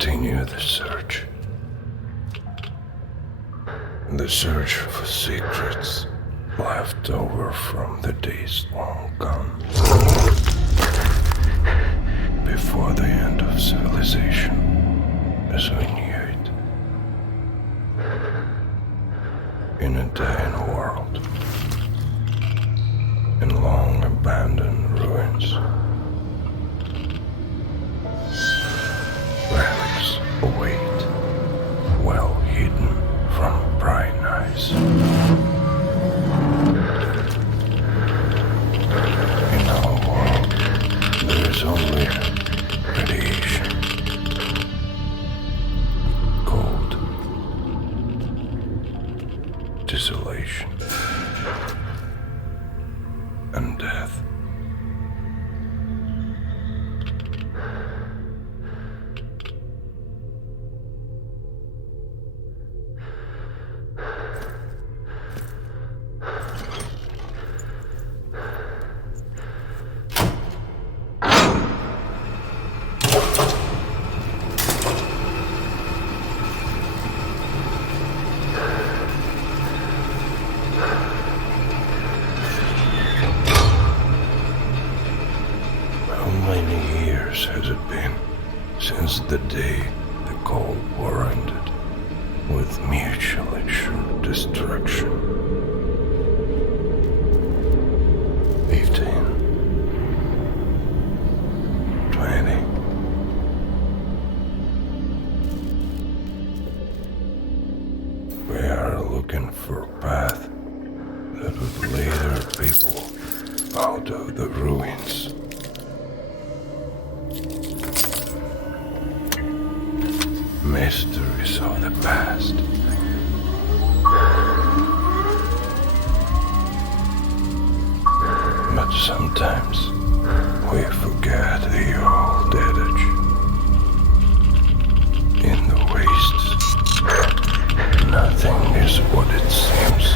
continue the search. The search for secrets left over from the days long gone. Before the end of civilization as we knew it. In a dying world. In long abandoned ruins. Relics await, well hidden from prying eyes. In our world, there is only radiation, cold, desolation, and death. Has it been since the day the Cold War ended with mutually assured destruction? 15, 20. We are looking for a path that would lead our people out of the ruins. Mysteries of the past. But sometimes we forget the old adage. In the wastes, nothing is what it seems.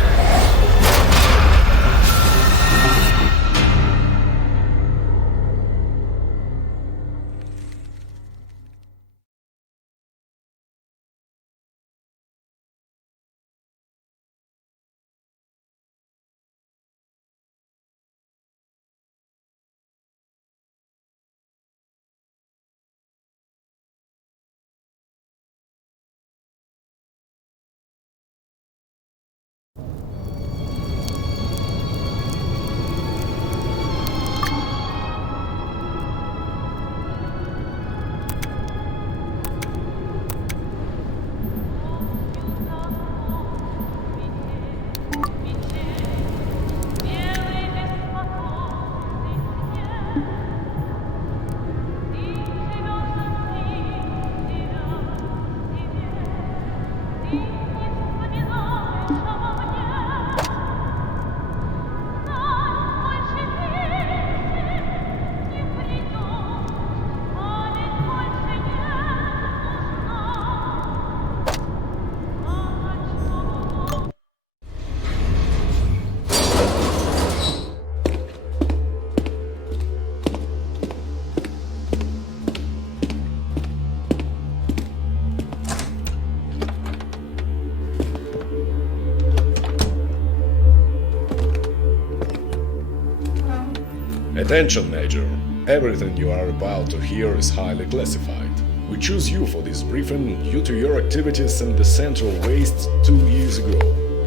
Attention, Major. Everything you are about to hear is highly classified. We choose you for this briefing due to your activities in the Central Waste 2 years ago.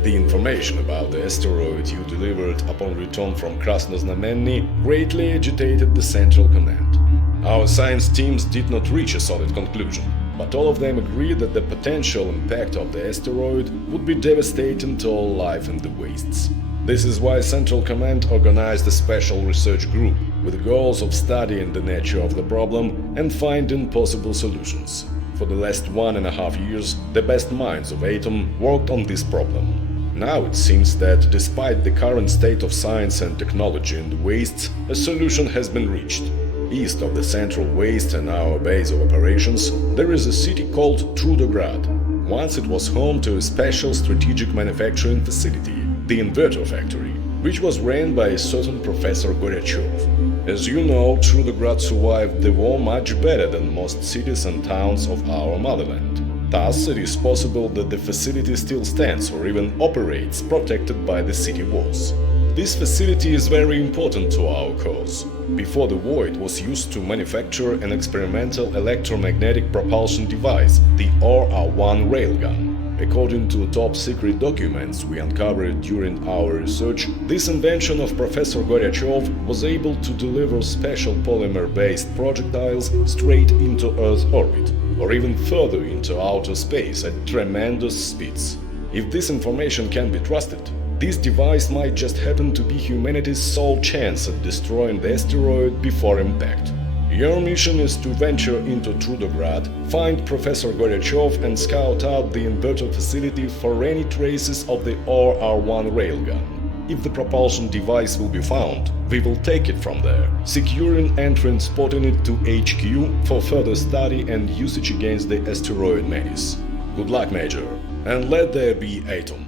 The information about the asteroid you delivered upon return from Krasnoznamenny greatly agitated the Central Command. Our science teams did not reach a solid conclusion, but all of them agreed that the potential impact of the asteroid would be devastating to all life in the wastes. This is why Central Command organized a special research group with goals of studying the nature of the problem and finding possible solutions. For the last 1.5 years, the best minds of Atom worked on this problem. Now it seems that, despite the current state of science and technology in the wastes, a solution has been reached. East of the Central Waste and our base of operations, there is a city called Trudograd. Once it was home to a special strategic manufacturing facility, the Inverter Factory, which was ran by a certain Professor Goryachev. As you know, Trudograd survived the war much better than most cities and towns of our motherland. Thus, it is possible that the facility still stands or even operates protected by the city walls. This facility is very important to our cause. Before the war, it was used to manufacture an experimental electromagnetic propulsion device, the RR-1 railgun. According to top-secret documents we uncovered during our research, this invention of Professor Goryachev was able to deliver special polymer-based projectiles straight into Earth's orbit, or even further into outer space at tremendous speeds. If this information can be trusted, this device might just happen to be humanity's sole chance at destroying the asteroid before impact. Your mission is to venture into Trudograd, find Professor Goryachev and scout out the inverter facility for any traces of the RR-1 railgun. If the propulsion device will be found, we will take it from there, securing and transporting it to HQ for further study and usage against the asteroid menace. Good luck, Major, and let there be Atom.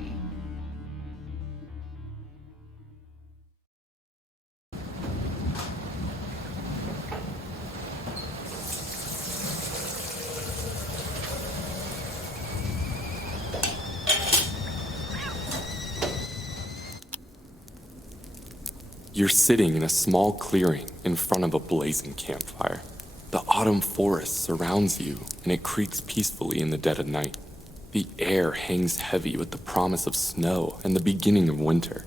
You're sitting in a small clearing in front of a blazing campfire. The autumn forest surrounds you, and it creaks peacefully in the dead of night. The air hangs heavy with the promise of snow and the beginning of winter.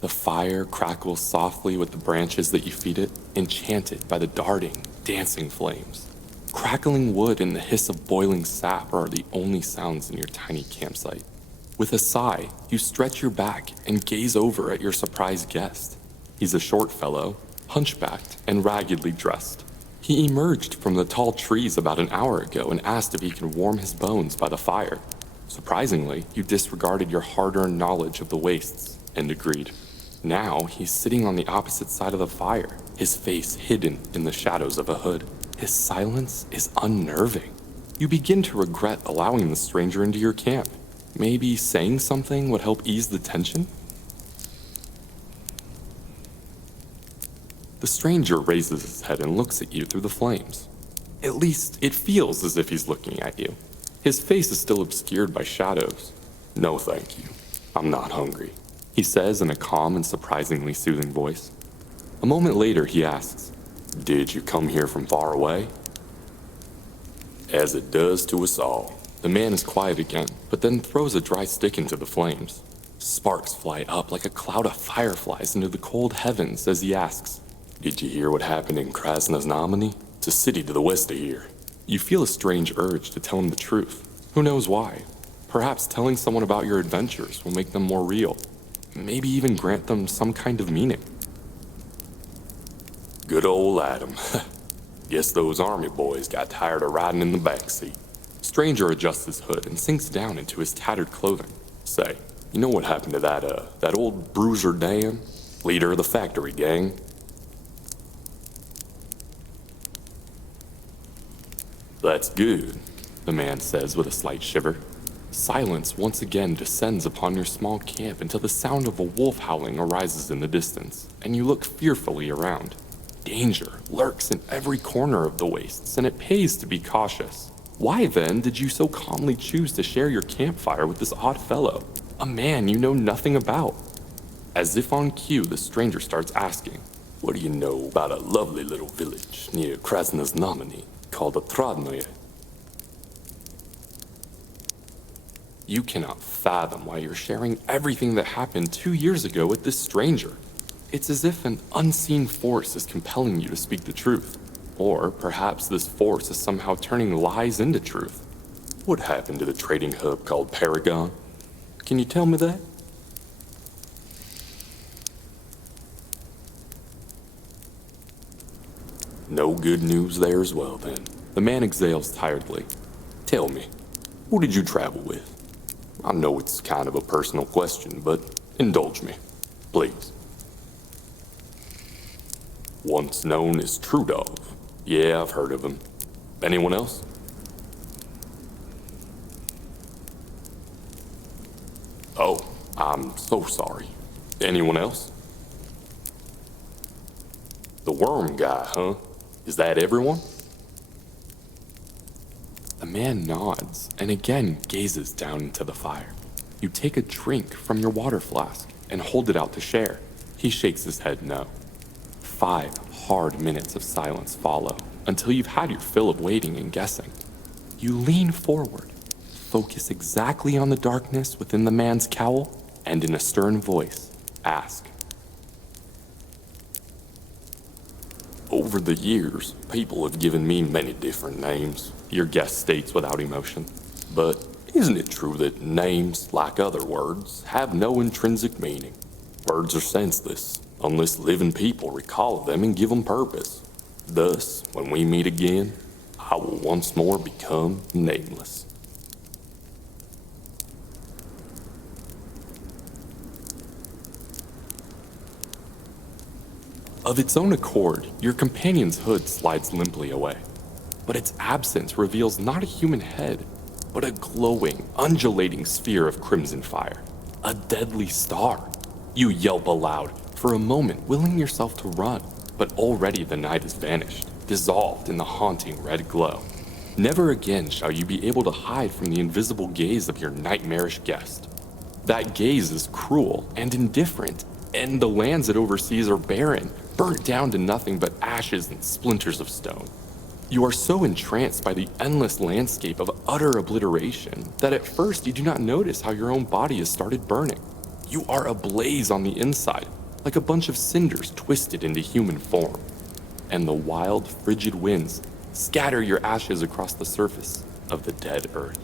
The fire crackles softly with the branches that you feed it, enchanted by the darting, dancing flames. Crackling wood and the hiss of boiling sap are the only sounds in your tiny campsite. With a sigh, you stretch your back and gaze over at your surprised guest. He's a short fellow, hunchbacked and raggedly dressed. He emerged from the tall trees about an hour ago and asked if he could warm his bones by the fire. Surprisingly, you disregarded your hard-earned knowledge of the wastes and agreed. Now, he's sitting on the opposite side of the fire, his face hidden in the shadows of a hood. His silence is unnerving. You begin to regret allowing the stranger into your camp. Maybe saying something would help ease the tension? The stranger raises his head and looks at you through the flames. At least, it feels as if he's looking at you. His face is still obscured by shadows. "No, thank you. I'm not hungry," he says in a calm and surprisingly soothing voice. A moment later, he asks, "Did you come here from far away?" "As it does to us all." The man is quiet again, but then throws a dry stick into the flames. Sparks fly up like a cloud of fireflies into the cold heavens as he asks, "Did you hear what happened in Krasnoznameny? It's a city to the west of here." You feel a strange urge to tell him the truth. Who knows why? Perhaps telling someone about your adventures will make them more real. Maybe even grant them some kind of meaning. "Good old Adam. Guess those army boys got tired of riding in the backseat." Stranger adjusts his hood and sinks down into his tattered clothing. "Say, you know what happened to that old Bruiser Dan? Leader of the factory gang?" "That's good," the man says with a slight shiver. Silence once again descends upon your small camp until the sound of a wolf howling arises in the distance, and you look fearfully around. Danger lurks in every corner of the wastes, and it pays to be cautious. Why then did you so calmly choose to share your campfire with this odd fellow, a man you know nothing about? As if on cue, the stranger starts asking, "What do you know about a lovely little village near Krasnoznameny called Otradnoye?" You cannot fathom why you're sharing everything that happened 2 years ago with this stranger. It's as if an unseen force is compelling you to speak the truth. Or perhaps this force is somehow turning lies into truth. What happened to the trading hub called Paragon? Can you tell me that? No good news there as well, then. The man exhales tiredly. Tell me, who did you travel with? I know it's kind of a personal question, but indulge me, please. Once known as Trudov. Yeah, I've heard of him. Anyone else? Oh, I'm so sorry. Anyone else? worm guy, huh? Is that everyone? The man nods and again gazes down into the fire. You take a drink from your water flask and hold it out to share. He shakes his head no. 5 hard minutes of silence follow until you've had your fill of waiting and guessing. You lean forward, focus exactly on the darkness within the man's cowl, and in a stern voice, ask. Over the years, people have given me many different names, your guest states without emotion. But isn't it true that names, like other words, have no intrinsic meaning? Words are senseless, unless living people recall them and give them purpose. Thus, when we meet again, I will once more become nameless. Of its own accord, your companion's hood slides limply away. But its absence reveals not a human head, but a glowing, undulating sphere of crimson fire. A deadly star. You yelp aloud, for a moment willing yourself to run, but already the night has vanished, dissolved in the haunting red glow. Never again shall you be able to hide from the invisible gaze of your nightmarish guest. That gaze is cruel and indifferent, and the lands it oversees are barren, burnt down to nothing but ashes and splinters of stone. You are so entranced by the endless landscape of utter obliteration that at first you do not notice how your own body has started burning. You are ablaze on the inside, like a bunch of cinders twisted into human form. And the wild, frigid winds scatter your ashes across the surface of the dead earth.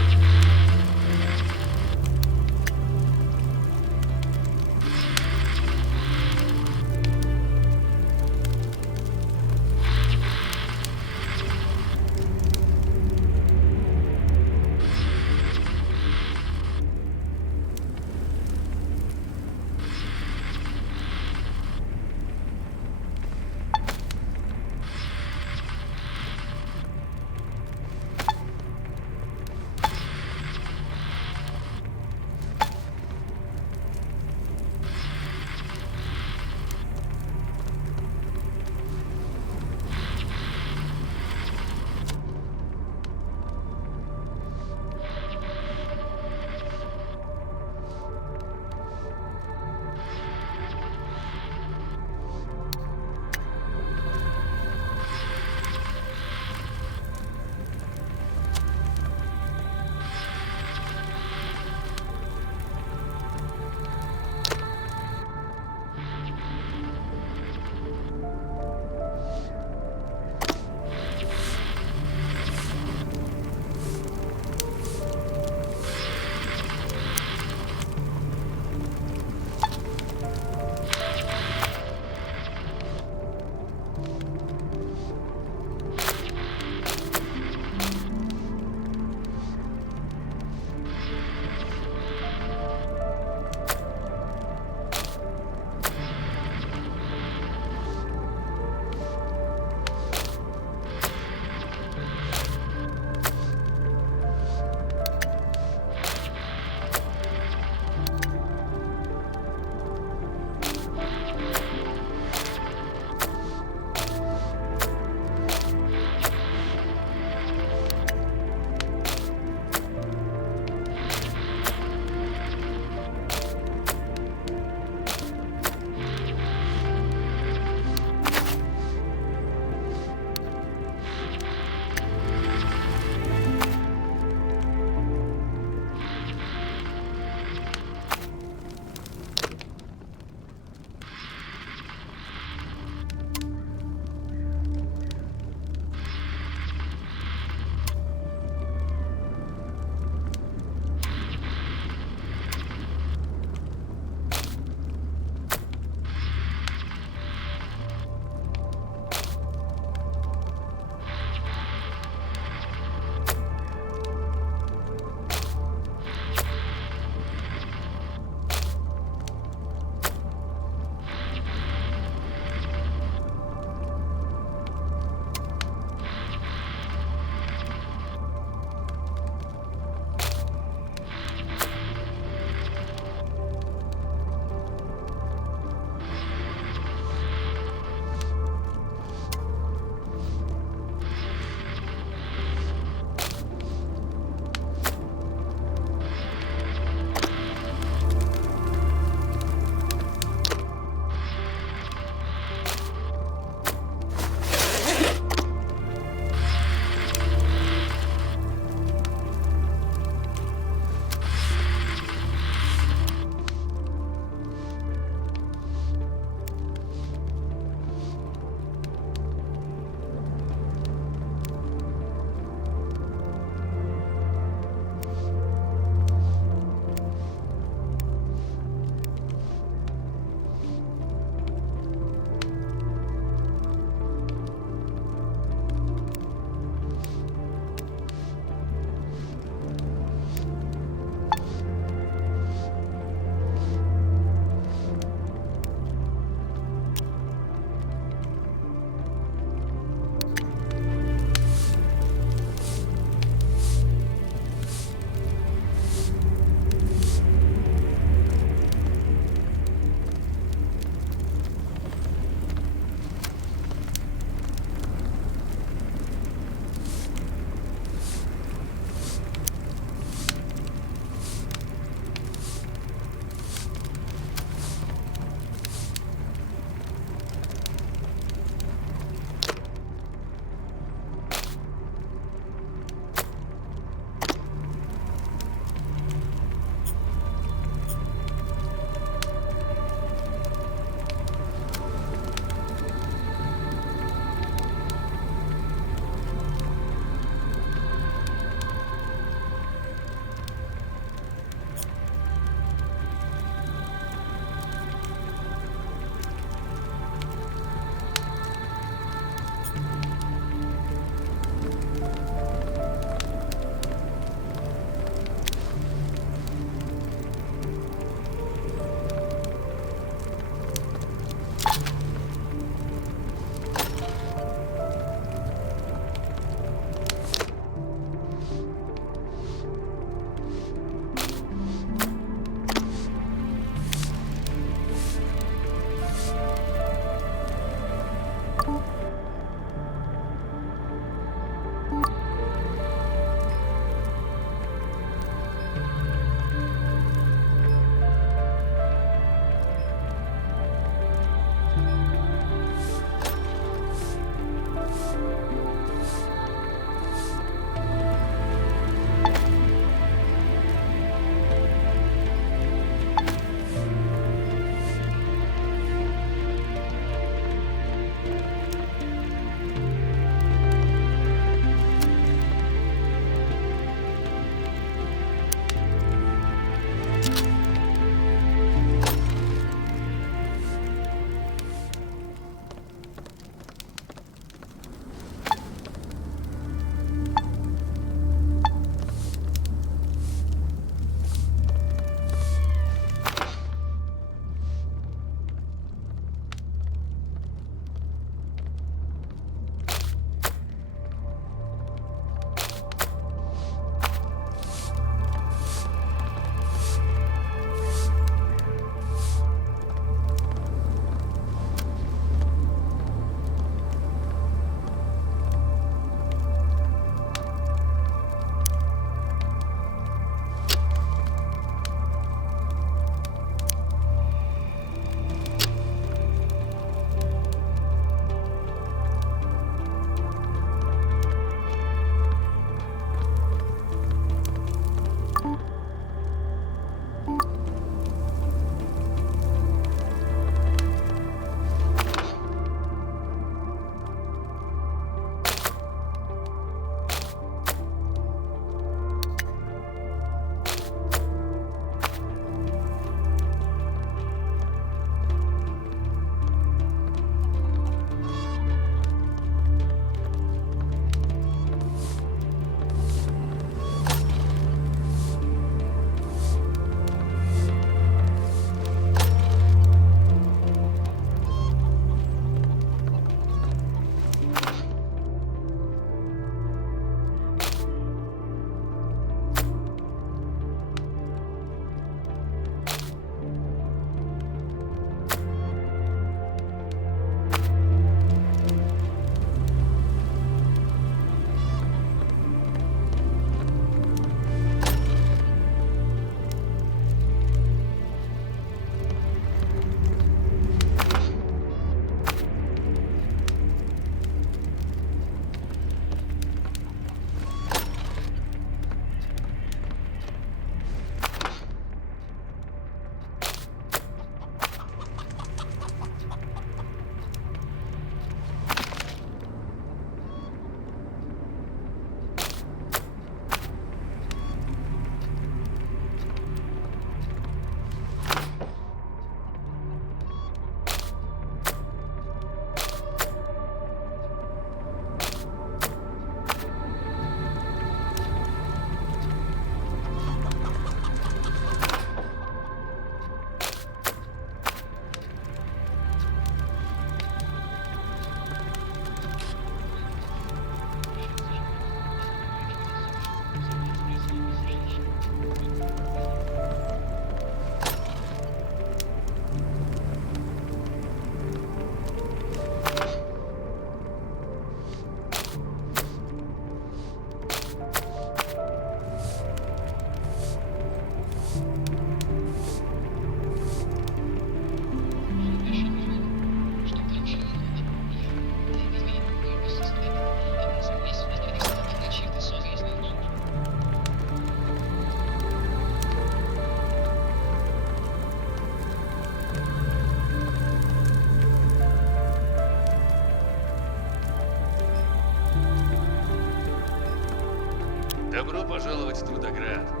Добро пожаловать в Трудоград.